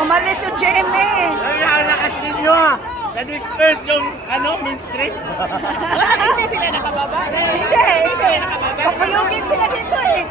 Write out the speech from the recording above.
Umalis yung GMA. Nakalakas ninyo ah. Na-disperse yung mainstream. Hindi sila nakababa. Hindi. Sila nakababa. Kukuyugin sila dito eh.